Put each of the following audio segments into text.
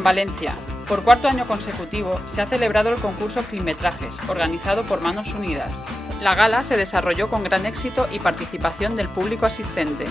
En Valencia, por cuarto año consecutivo, se ha celebrado el concurso Filmmetrajes, organizado por Manos Unidas. La gala se desarrolló con gran éxito y participación del público asistente.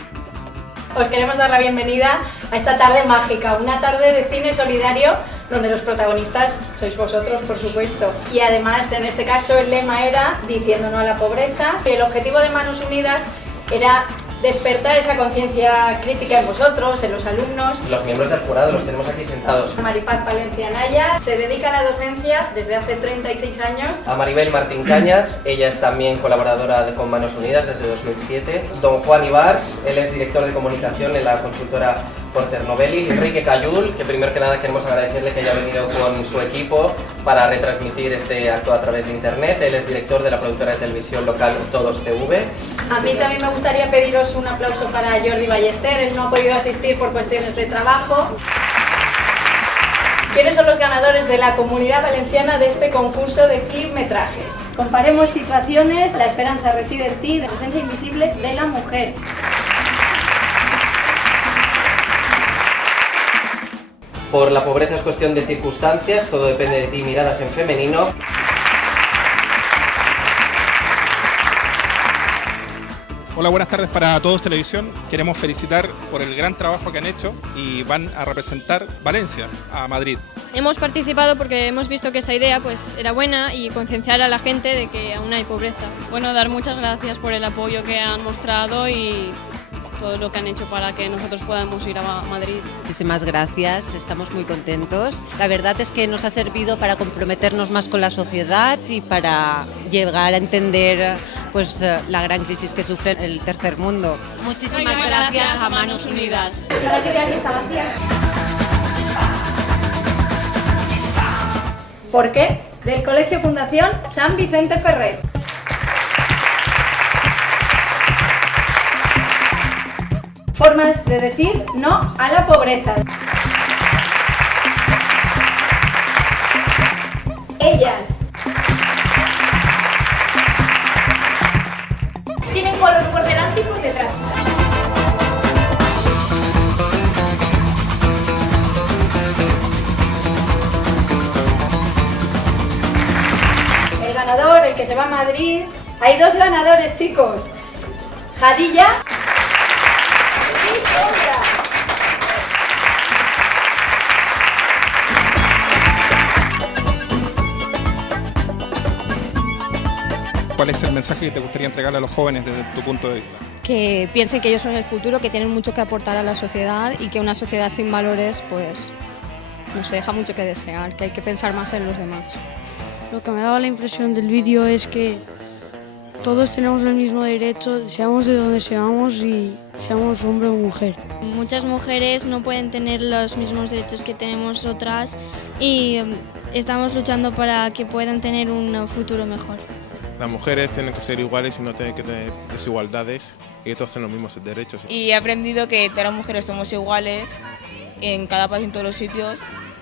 Os queremos dar la bienvenida a esta tarde mágica, una tarde de cine solidario donde los protagonistas sois vosotros, por supuesto. Y además, en este caso, el lema era Diciendo no a la pobreza. Y el objetivo de Manos Unidas era despertar esa conciencia crítica en vosotros, en los alumnos. Los miembros del jurado los tenemos aquí sentados. Maripaz Palencia Naya se dedica a la docencia desde hace 36 años. A Maribel Martín Cañas, ella es también colaboradora con Manos Unidas desde 2007. Don Juan Ibars, él es director de comunicación en la consultora Porter Novelli. Enrique Cayul, que primero que nada queremos agradecerle que haya venido con su equipo para retransmitir este acto a través de internet. Él es director de la productora de televisión local Todos TV. A mí también me gustaría pediros un aplauso para Jordi Ballester, él no ha podido asistir por cuestiones de trabajo. ¿Quiénes son los ganadores de la Comunidad Valenciana de este concurso de Filmmetrajes? Comparemos situaciones, la esperanza reside en ti, la presencia invisible de la mujer. Por la pobreza es cuestión de circunstancias, todo depende de ti, miradas en femenino. Hola, buenas tardes para Todos Televisión. Queremos felicitar por el gran trabajo que han hecho y van a representar Valencia a Madrid. Hemos participado porque hemos visto que esta idea pues, era buena y concienciar a la gente de que aún hay pobreza. Bueno, dar muchas gracias por el apoyo que han mostrado y todo lo que han hecho para que nosotros podamos ir a Madrid. Muchísimas gracias, estamos muy contentos. La verdad es que nos ha servido para comprometernos más con la sociedad y para llegar a entender pues, la gran crisis que sufre el tercer mundo. Muchísimas gracias a Manos Unidas. ¿Para qué aquí está vacía? ¿Por qué? Del Colegio Fundación San Vicente Ferrer. Formas de decir no a la pobreza. Ellas tienen color por delante y por detrás. El ganador, el que se va a Madrid. Hay dos ganadores, chicos. Jadilla. ¿Cuál es el mensaje que te gustaría entregarle a los jóvenes desde tu punto de vista? Que piensen que ellos son el futuro, que tienen mucho que aportar a la sociedad y que una sociedad sin valores pues nos deja mucho que desear, que hay que pensar más en los demás. Lo que me ha dado la impresión del vídeo es que todos tenemos el mismo derecho, seamos de donde seamos y seamos hombre o mujer. Muchas mujeres no pueden tener los mismos derechos que tenemos otras y estamos luchando para que puedan tener un futuro mejor. Las mujeres tienen que ser iguales y no tienen que tener desigualdades y que todos tienen los mismos derechos. Y he aprendido que todas las mujeres somos iguales en cada país, en todos los sitios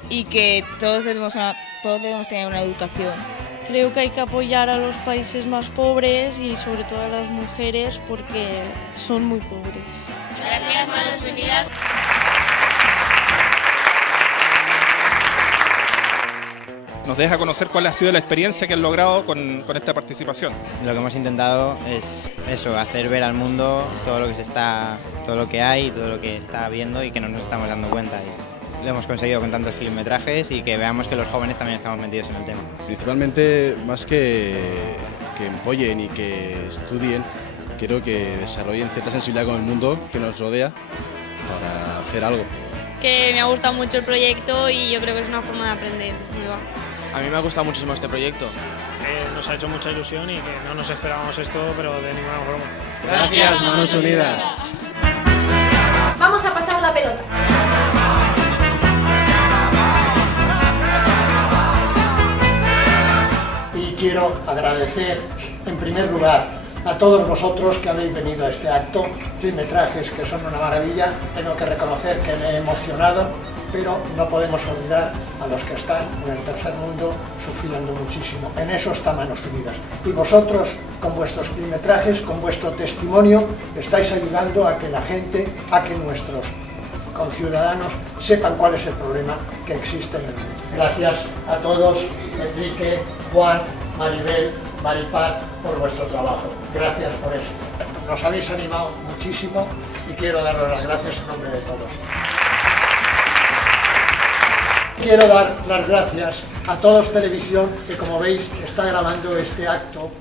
y que todos debemos tener una educación. Creo que hay que apoyar a los países más pobres y sobre todo a las mujeres porque son muy pobres. Gracias, Manos Unidas. ¿Nos deja conocer cuál ha sido la experiencia que han logrado con esta participación? Lo que hemos intentado es eso, hacer ver al mundo todo lo que hay, todo lo que está viendo y que no nos estamos dando cuenta. Y lo hemos conseguido con tantos filmmetrajes y que veamos que los jóvenes también estamos metidos en el tema. Principalmente, más que empollen y que estudien, quiero que desarrollen cierta sensibilidad con el mundo que nos rodea para hacer algo. Que me ha gustado mucho el proyecto y yo creo que es una forma de aprender nueva. A mí me ha gustado muchísimo este proyecto. Nos ha hecho mucha ilusión y que no nos esperábamos esto, pero de ninguna forma. Gracias, Manos Unidas. Vamos a pasar la pelota. Y quiero agradecer en primer lugar a todos vosotros que habéis venido a este acto, filmmetrajes que son una maravilla. Tengo que reconocer que me he emocionado, pero no podemos olvidar a los que están en el tercer mundo sufriendo muchísimo. En eso está Manos Unidas. Y vosotros, con vuestros filmmetrajes, con vuestro testimonio, estáis ayudando a que la gente, a que nuestros conciudadanos sepan cuál es el problema que existe en el mundo. Gracias a todos, Enrique, Juan, Maribel, Maripaz, por vuestro trabajo. Gracias por eso. Nos habéis animado muchísimo y quiero daros las gracias en nombre de todos. Quiero dar las gracias a Todos Televisión, que como veis está grabando este acto.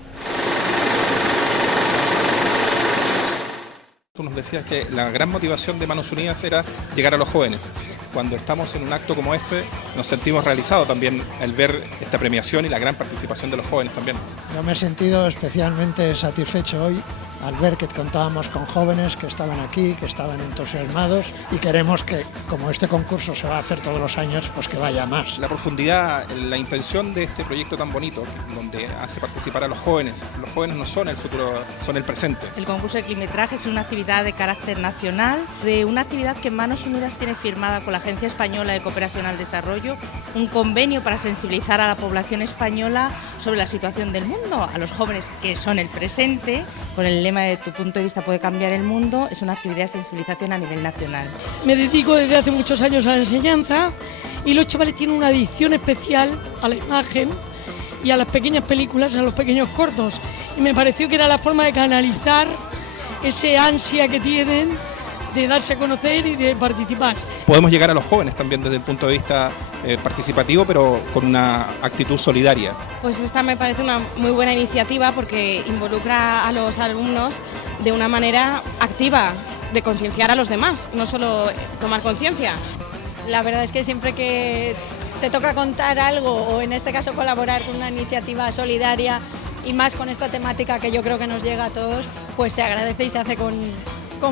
Tú nos decías que la gran motivación de Manos Unidas era llegar a los jóvenes. Cuando estamos en un acto como este, nos sentimos realizados también al ver esta premiación y la gran participación de los jóvenes también. Yo me he sentido especialmente satisfecho hoy al ver que contábamos con jóvenes que estaban aquí, que estaban entusiasmados, y queremos que, como este concurso se va a hacer todos los años, pues que vaya más. La profundidad, la intención de este proyecto tan bonito, donde hace participar a los jóvenes no son el futuro, son el presente. El concurso de climetraje es una actividad de carácter nacional, de una actividad que Manos Unidas tiene firmada con la Agencia Española de Cooperación al Desarrollo, un convenio para sensibilizar a la población española sobre la situación del mundo, a los jóvenes que son el presente, con el lema de tu punto de vista puede cambiar el mundo. Es una actividad de sensibilización a nivel nacional. Me dedico desde hace muchos años a la enseñanza y los chavales tienen una adicción especial a la imagen y a las pequeñas películas, a los pequeños cortos, y me pareció que era la forma de canalizar ese ansia que tienen de darse a conocer y de participar. Podemos llegar a los jóvenes también desde el punto de vista participativo, pero con una actitud solidaria. Pues esta me parece una muy buena iniciativa porque involucra a los alumnos de una manera activa, de concienciar a los demás, no solo tomar conciencia. La verdad es que siempre que te toca contar algo, o en este caso colaborar con una iniciativa solidaria, y más con esta temática que yo creo que nos llega a todos, pues se agradece y se hace con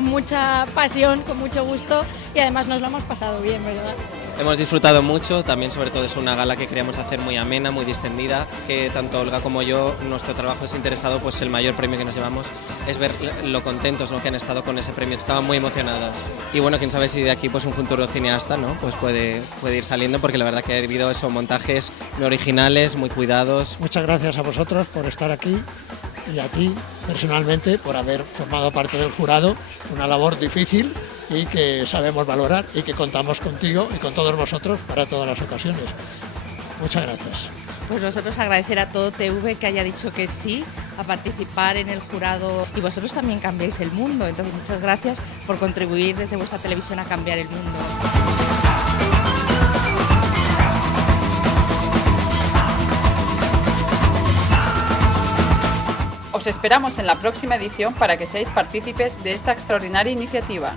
mucha pasión, con mucho gusto, y además nos lo hemos pasado bien, ¿verdad? Hemos disfrutado mucho, también sobre todo es una gala que queríamos hacer muy amena, muy distendida, que tanto Olga como yo, nuestro trabajo es interesado, pues el mayor premio que nos llevamos es ver lo contentos, ¿no?, que han estado con ese premio, estaban muy emocionadas. Y bueno, quién sabe si de aquí pues un futuro cineasta, ¿no?, pues puede ir saliendo, porque la verdad que ha habido esos montajes muy originales, muy cuidados. Muchas gracias a vosotros por estar aquí y a ti personalmente por haber formado parte del jurado, una labor difícil y que sabemos valorar y que contamos contigo y con todos vosotros para todas las ocasiones. Muchas gracias. Pues nosotros agradecer a todo TV que haya dicho que sí a participar en el jurado, y vosotros también cambiáis el mundo, entonces muchas gracias por contribuir desde vuestra televisión a cambiar el mundo. Os esperamos en la próxima edición para que seáis partícipes de esta extraordinaria iniciativa.